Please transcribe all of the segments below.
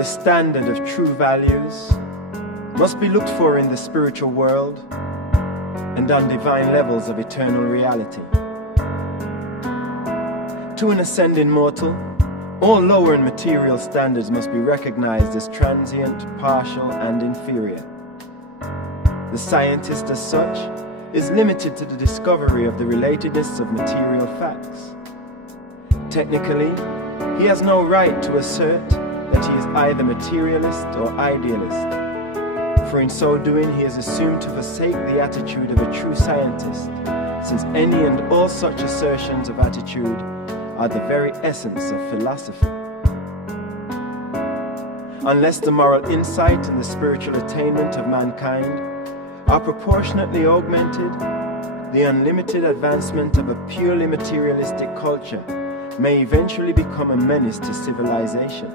The standard of true values must be looked for in the spiritual world and on divine levels of eternal reality. To an ascending mortal, all lower and material standards must be recognized as transient, partial, and inferior. The scientist, as such, is limited to the discovery of the relatedness of material facts. Technically, he has no right to assert that he is either materialist or idealist, for in so doing he is assumed to forsake the attitude of a true scientist, since any and all such assertions of attitude are the very essence of philosophy. Unless the moral insight and the spiritual attainment of mankind are proportionately augmented, the unlimited advancement of a purely materialistic culture may eventually become a menace to civilization.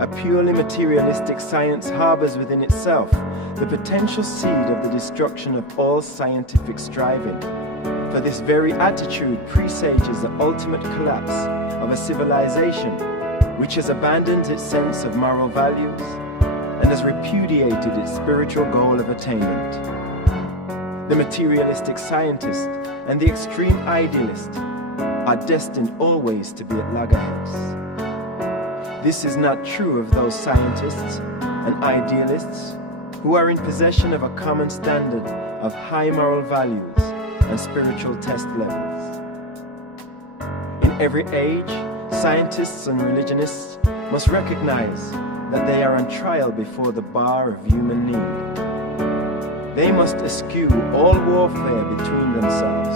A purely materialistic science harbors within itself the potential seed of the destruction of all scientific striving, for this very attitude presages the ultimate collapse of a civilization which has abandoned its sense of moral values and has repudiated its spiritual goal of attainment. The materialistic scientist and the extreme idealist are destined always to be at loggerheads. This is not true of those scientists and idealists who are in possession of a common standard of high moral values and spiritual test levels. In every age, scientists and religionists must recognize that they are on trial before the bar of human need. They must eschew all warfare between themselves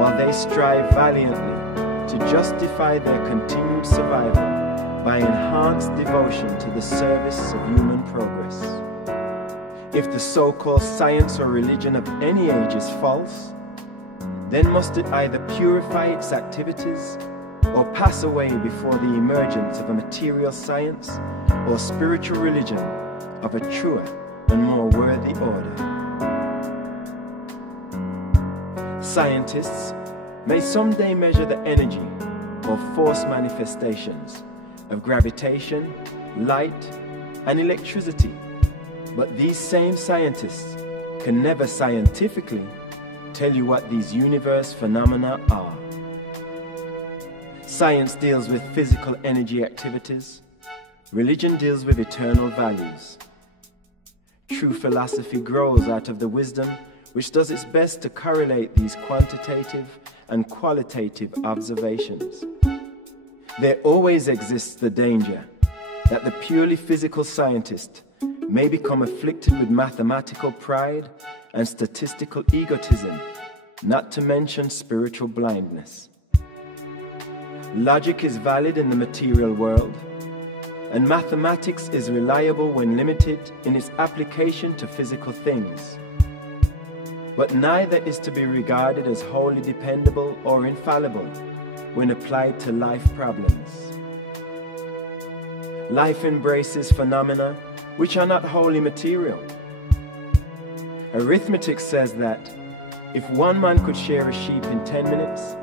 while they strive valiantly to justify their continued survival by enhanced devotion to the service of human progress. If the so-called science or religion of any age is false, then must it either purify its activities or pass away before the emergence of a material science or spiritual religion of a truer and more worthy order. Scientists may someday measure the energy or force manifestations of gravitation, light, and electricity, but these same scientists can never scientifically tell you what these universe phenomena are. Science deals with physical energy activities. Religion deals with eternal values. True philosophy grows out of the wisdom which does its best to correlate these quantitative and qualitative observations. There always exists the danger that the purely physical scientist may become afflicted with mathematical pride and statistical egotism, not to mention spiritual blindness. Logic is valid in the material world, and mathematics is reliable when limited in its application to physical things. But neither is to be regarded as wholly dependable or infallible when applied to life problems. Life embraces phenomena which are not wholly material. Arithmetic says that if one man could shear a sheep in 10 minutes,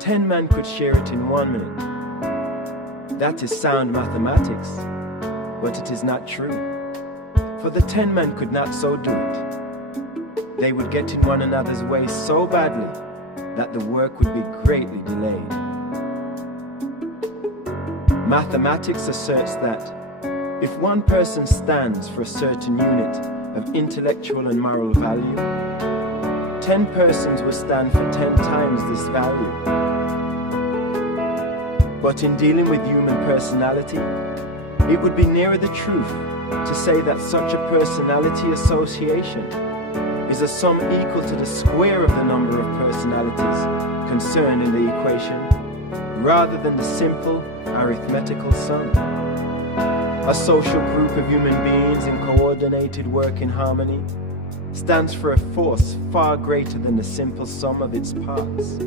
10 men could share it in 1 minute. That is sound mathematics, but it is not true. For the 10 men could not so do it. They would get in one another's way so badly that the work would be greatly delayed. Mathematics asserts that if one person stands for a certain unit of intellectual and moral value, 10 persons will stand for 10 times this value. But in dealing with human personality, it would be nearer the truth to say that such a personality association is a sum equal to the square of the number of personalities concerned in the equation, rather than the simple arithmetical sum. A social group of human beings in coordinated work in harmony stands for a force far greater than the simple sum of its parts.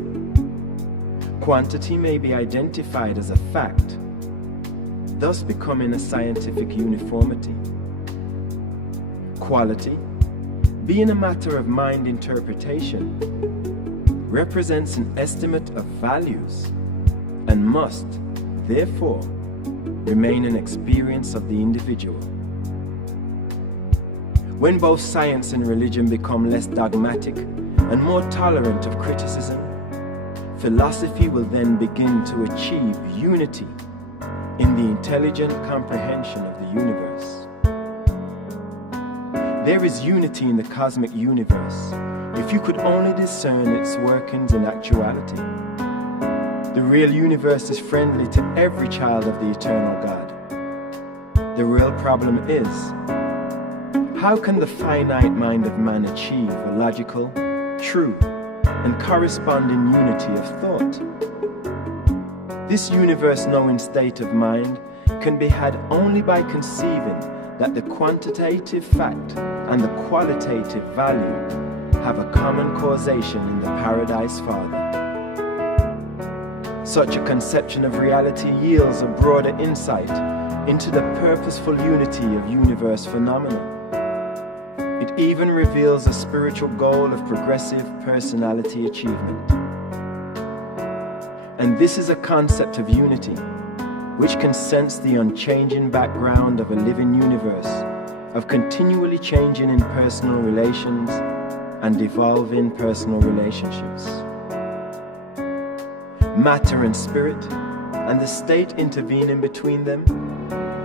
Quantity may be identified as a fact, thus becoming a scientific uniformity. Quality, being a matter of mind interpretation, represents an estimate of values and must, therefore, remain an experience of the individual. When both science and religion become less dogmatic and more tolerant of criticism, philosophy will then begin to achieve unity in the intelligent comprehension of the universe. There is unity in the cosmic universe if you could only discern its workings in actuality. The real universe is friendly to every child of the eternal God. The real problem is, how can the finite mind of man achieve a logical, true, and corresponding unity of thought? This universe-knowing state of mind can be had only by conceiving that the quantitative fact and the qualitative value have a common causation in the Paradise Father. Such a conception of reality yields a broader insight into the purposeful unity of universe phenomena. It even reveals a spiritual goal of progressive personality achievement. And this is a concept of unity, which can sense the unchanging background of a living universe, of continually changing in personal relations and evolving personal relationships. Matter and spirit, and the state intervening between them,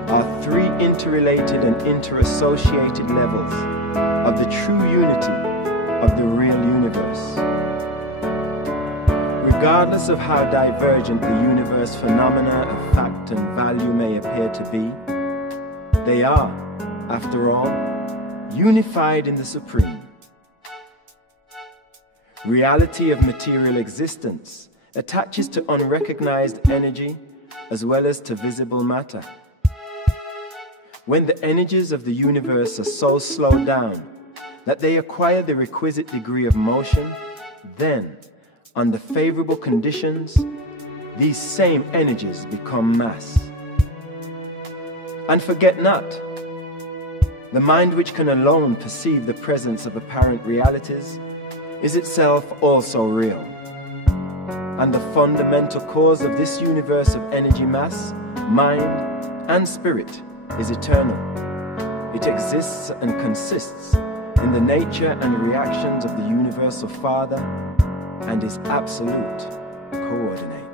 are three interrelated and interassociated levels of the true unity of the real universe. Regardless of how divergent the universe phenomena of fact and value may appear to be, they are, after all, unified in the Supreme. Reality of material existence attaches to unrecognized energy as well as to visible matter. When the energies of the universe are so slowed down that they acquire the requisite degree of motion, then, under favorable conditions, these same energies become mass. And forget not, the mind which can alone perceive the presence of apparent realities is itself also real. And the fundamental cause of this universe of energy, mass, mind, and spirit is eternal. It exists and consists in the nature and reactions of the universal Father and is absolute coordinate.